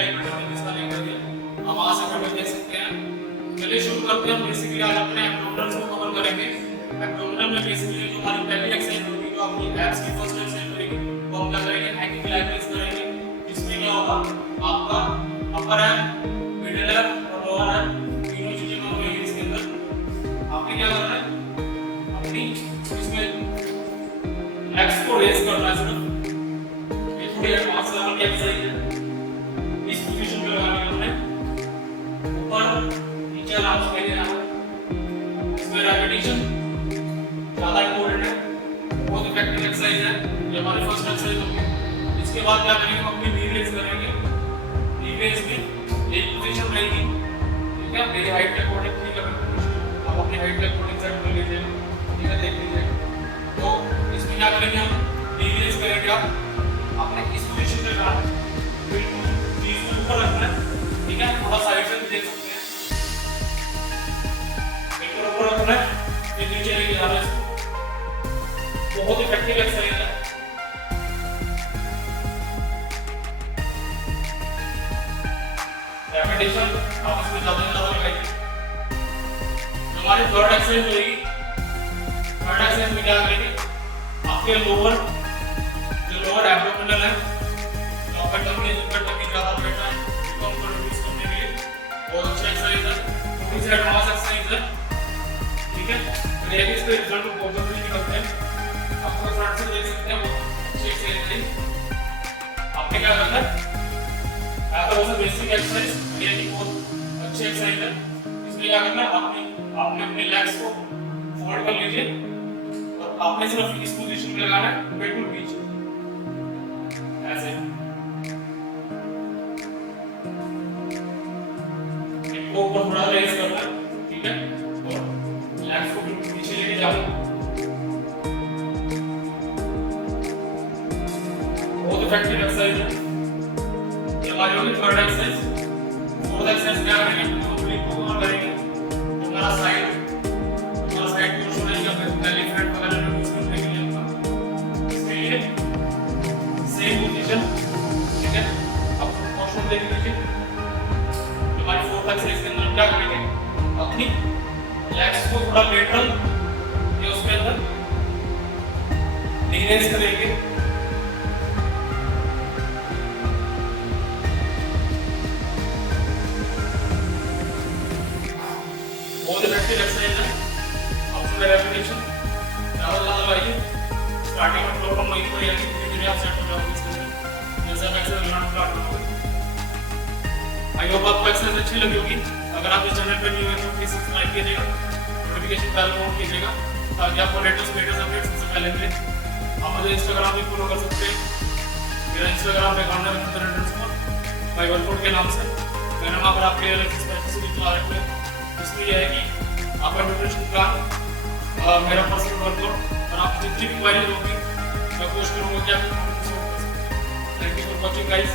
आई button में इसका link कर दिया, आप वहां से वीडियो देख सकते हैं। चलिए शुरू करते हैं। बेसिकली आज अपने एब्डोमिनल को कवर करेंगे। एब्डोमिनल में बेसिकली जो हमारी पहली एक्सरसाइज होगी, जो आपकी एब्स की फर्स्ट एक्सरसाइज होगी, वो हम क्या करेंगे, हैंगिंग लाइक करेंगे। इसमें क्या होगा, आपका अपर है, मिडिल है और लोअर है, तीनों चीजें कवर होंगी इसके अंदर। आपने क्या करना है, अपनी इसमें लेग्स को रेज करना है सिर्फ। ये थोड़ी एडवांस लेवल की एक्सरसाइज है। इस पोजीशन पे लगाना है हमने, ऊपर नीचे आराम से लेना है। इसमें रेपिटेशन ज्यादा इंपॉर्टेंट है, बहुत इफेक्टिव एक्सरसाइज है। ये हमारी फर्स्ट एक्सरसाइज होगी। इसके बाद क्या करेंगे, हम अपनी नी रेज करेंगे। नी रेज में एक पोजीशन रहेगी, ठीक है, मेरी हाइट के अकॉर्डिंग। ठीक है, आप अपनी हाइट के अकॉर्डिंग सेट कर लीजिए, ठीक है, देख लीजिए। तो इसमें क्या करेंगे, हम नी रेज करेंगे। आप आपने इस पोजीशन पे रखना है, बिल्कुल नीज को ऊपर रखना है, ठीक है, थोड़ा साइड से भी देख सकते हैं, बिल्कुल ऊपर रखना है, फिर नीचे लेके जाना है इसको। बहुत इफेक्टिव एक्सरसाइज है। रेपिटेशन आप इसमें ज्यादा से ज्यादा लगाइए। हमारी थर्ड एक्सरसाइज होगी। थर्ड एक्सरसाइज में क्या करेंगे, आपके लोअर एब्डोमिनल है, अपर टमी ज्यादा बैठा है, इसको हम रिड्यूस करने के लिए बहुत अच्छा एक्सरसाइज है। थोड़ी सी एडवांस एक्सरसाइज है, ठीक है। तो ये इसके रिजल्ट बहुत जल्दी निकलते हैं। आप तो फ्रंट से देख सकते हैं, बहुत अच्छी एक्सरसाइज है। आपने क्या करना है, ऐसा बेसिक एक्सरसाइज, ये बहुत अच्छी एक्सरसाइज है। इसमें क्या करना है, आपने अपने लेग्स को फोल्ड कर लीजिए और आपने सिर्फ इस पोजीशन में लगाना है, बिल्कुल बीच ऐसे। इनको ऊपर थोड़ा रेज करना है, ठीक है, और लेग्स को बिल्कुल पीछे लेके जाओ। बहुत इफेक्टिव एक्सरसाइज है। हमारी होगी थर्ड एक्सरसाइज। फोर्थ एक्सरसाइज क्या करेंगे, ओब्लिक को कवर करेंगे। हमारा साइड पोर्शन है, या फिर बेली फैट वगैरह रिड्यूस करने के लिए आपका इसके लिए सेम पोजीशन, ठीक है। अब पोर्शन देख लीजिए। हमारी फोर्थ एक्सरसाइज के अंदर क्या करेंगे, अपनी लेग्स को थोड़ा लेटरल या उसके अंदर नी रेज करेंगे। बहुत इफेक्टिव एक्सरसाइज है। अब इसमें रेपिटेशन ज्यादा लगाइए। स्टार्टिंग में प्रॉब्लम नहीं कोई ऐसी, धीरे-धीरे आप सेट हो जाओगे इसके अंदर, जैसे आप एक्सरसाइज लगाना स्टार्ट करोगे। आई होप आपको एक्सरसाइज अच्छी लगी होगी। अगर आप इस चैनल पर न्यू हैं तो प्लीज सब्सक्राइब कीजिएगा, नोटिफिकेशन बेल ऑन कीजिएगा, ताकि आपको लेटेस्ट अपडेट्स सबसे पहले मिले। आप मुझे इंस्टाग्राम पे फॉलो कर सकते हैं। मेरा इंस्टाग्राम पे अकाउंट है भाई वर्कआउट के नाम से। मैंने वहाँ पर आपके लिए स्पेसिफिक चला रखे हैं। इसमें यह है कि आपका न्यूट्रिशन प्लान, मेरा पर्सनल वर्कआउट और आप जितनी भी क्वेरीज होगी मैं कोशिश करूँगा कि आप thank you for watching guys.